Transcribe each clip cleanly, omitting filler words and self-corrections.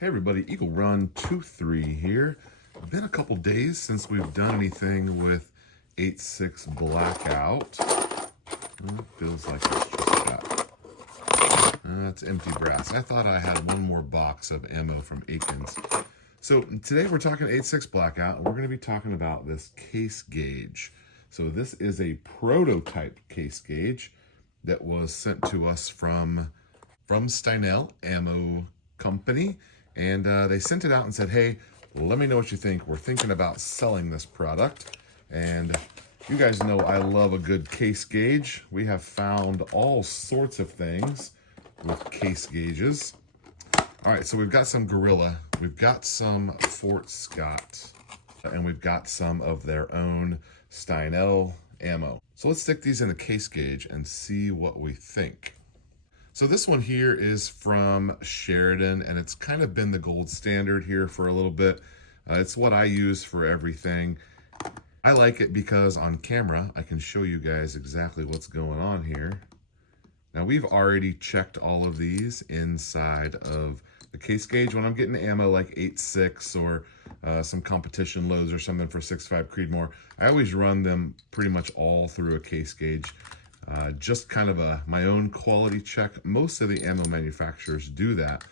Hey everybody, Eagle Run 23 here. Been a couple days since we've done anything with 8.6 Blackout. It feels like it's just got, it's empty brass. I thought I had one more box of ammo from Aikens. So today we're talking 8.6 Blackout, and we're going to be talking about this case gauge. So this is a prototype case gauge that was sent to us from Steinel Ammo Company. And they sent it out and said, hey, let me know what you think. We're thinking about selling this product. And you guys know I love a good case gauge. We have found all sorts of things with case gauges. All right, so we've got some Gorilla, we've got some Fort Scott, and we've got some of their own Steinel ammo. So let's stick these in a case gauge and see what we think. So this one here is from Sheridan, and it's kind of been the gold standard here for a little bit. It's what I use for everything. I like it because on camera, I can show you guys exactly what's going on here. Now we've already checked all of these inside of the case gauge. When I'm getting ammo like 8.6 or some competition loads or something for 6.5 Creedmoor, I always run them pretty much all through a case gauge. Just kind of my own quality check. Most of the ammo manufacturers do that,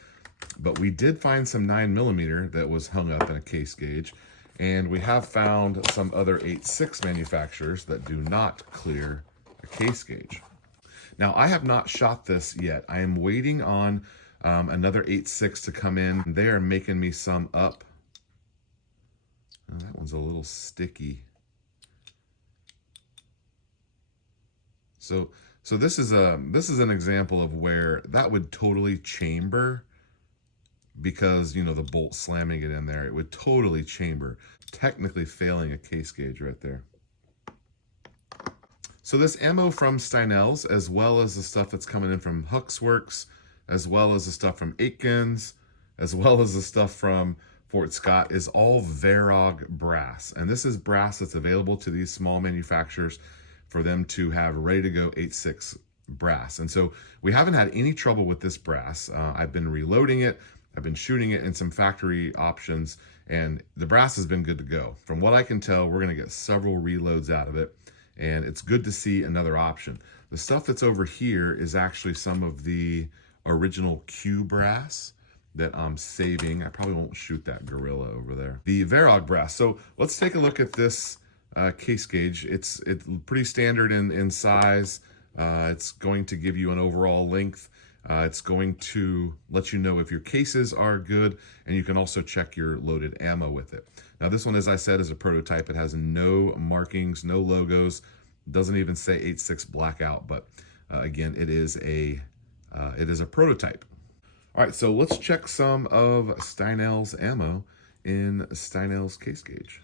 but we did find some 9mm that was hung up in a case gauge, and we have found some other 8.6 manufacturers that do not clear a case gauge. Now, I have not shot this yet. I am waiting on another 8.6 to come in. They are making me some up. Oh, that one's a little sticky. So this is an example of where that would totally chamber, because you know the bolt slamming it in there, it would totally chamber, technically failing a case gauge right there. So this ammo from Steinel's, as well as the stuff that's coming in from Huck's Works, as well as the stuff from Aikens, as well as the stuff from Fort Scott, is all Varog brass, and this is brass that's available to these small manufacturers for them to have ready to go 8.6 brass. And so we haven't had any trouble with this brass. I've been reloading it, I've been shooting it in some factory options, and the brass has been good to go. From what I can tell, we're gonna get several reloads out of it, and it's good to see another option. The stuff that's over here is actually some of the original Q brass that I'm saving. I probably won't shoot that Gorilla over there. The Varog brass. So let's take a look at this case gauge. It's pretty standard in size. It's going to give you an overall length. It's going to let you know if your cases are good, and you can also check your loaded ammo with it. Now this one, as I said, is a prototype. It has no markings, no logos, doesn't even say 8.6 Blackout, but again, it is a prototype. All right, so let's check some of Steinel's ammo in Steinel's case gauge.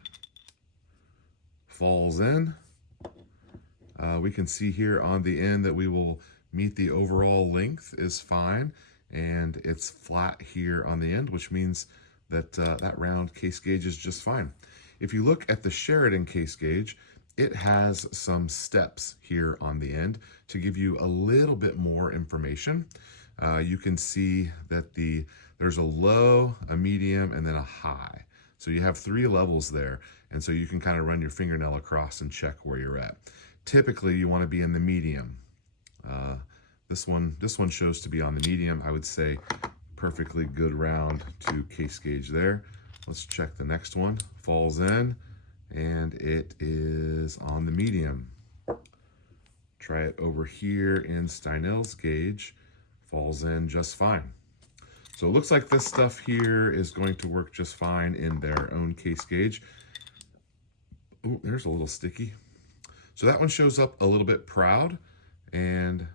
Falls in. We can see here on the end that we will meet the overall length is fine, and it's flat here on the end, which means that that round case gauge is just fine. If you look at the Sheridan case gauge, it has some steps here on the end to give you a little bit more information. You can see that there's a low, a medium, and then a high. So you have 3 levels there, and so you can kind of run your fingernail across and check where you're at. Typically, you want to be in the medium. This one shows to be on the medium. I would say perfectly good round to case gauge there. Let's check the next one. Falls in, and it is on the medium. Try it over here in Steinel's gauge. Falls in just fine. So it looks like this stuff here is going to work just fine in their own case gauge. Oh, there's a little sticky. So that one shows up a little bit proud, and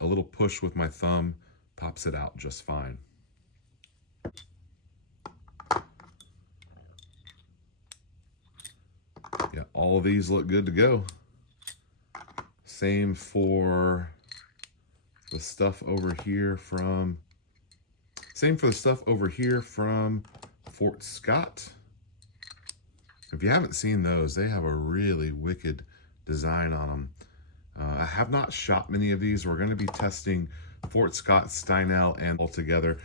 a little push with my thumb pops it out just fine. Yeah, all of these look good to go. Same for the stuff over here from Fort Scott. If you haven't seen those, they have a really wicked design on them. I have not shot many of these. We're going to be testing Fort Scott, Steinel, and all together.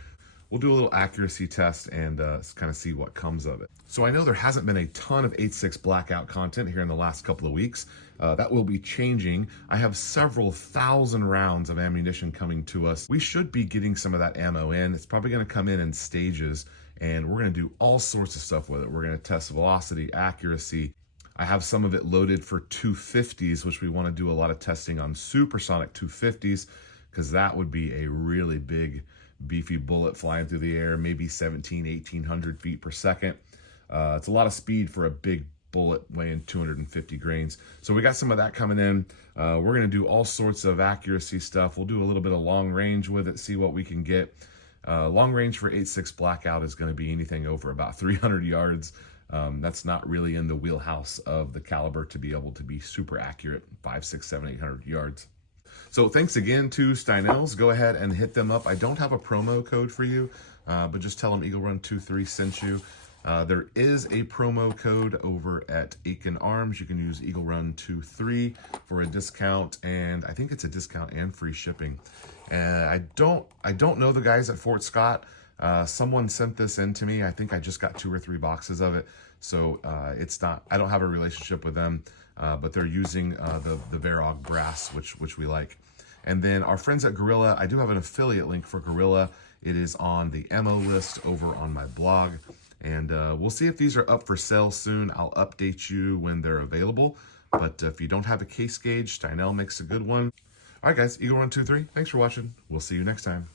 we'll do a little accuracy test and kind of see what comes of it. So I know there hasn't been a ton of 8.6 Blackout content here in the last couple of weeks. That will be changing. I have several thousand rounds of ammunition coming to us. We should be getting some of that ammo in. It's probably going to come in stages, and we're going to do all sorts of stuff with it. We're going to test velocity, accuracy. I have some of it loaded for 250s, which we want to do a lot of testing on supersonic 250s, because that would be a really big, beefy bullet flying through the air, maybe 1,800 feet per second. It's a lot of speed for a big bullet weighing 250 grains. So we got some of that coming in. We're going to do all sorts of accuracy stuff. We'll do a little bit of long range with it, see what we can get. Long range for 8.6 Blackout is going to be anything over about 300 yards. That's not really in the wheelhouse of the caliber to be able to be super accurate, 5, 6, 7, 800 yards. So thanks again to Steinel's. Go ahead and hit them up. I don't have a promo code for you, but just tell them EagleRun23 sent you. There is a promo code over at Aiken Arms. You can use EagleRun23 for a discount, and I think it's a discount and free shipping. And I don't know the guys at Fort Scott. Someone sent this in to me. I think I just got 2 or 3 boxes of it. So it's not, I don't have a relationship with them, but they're using the Varog brass, which we like. And then our friends at Gorilla, I do have an affiliate link for Gorilla. It is on the ammo list over on my blog. And we'll see if these are up for sale soon. I'll update you when they're available. But if you don't have a case gauge, Steinel makes a good one. All right, guys, EagleRun23, thanks for watching. We'll see you next time.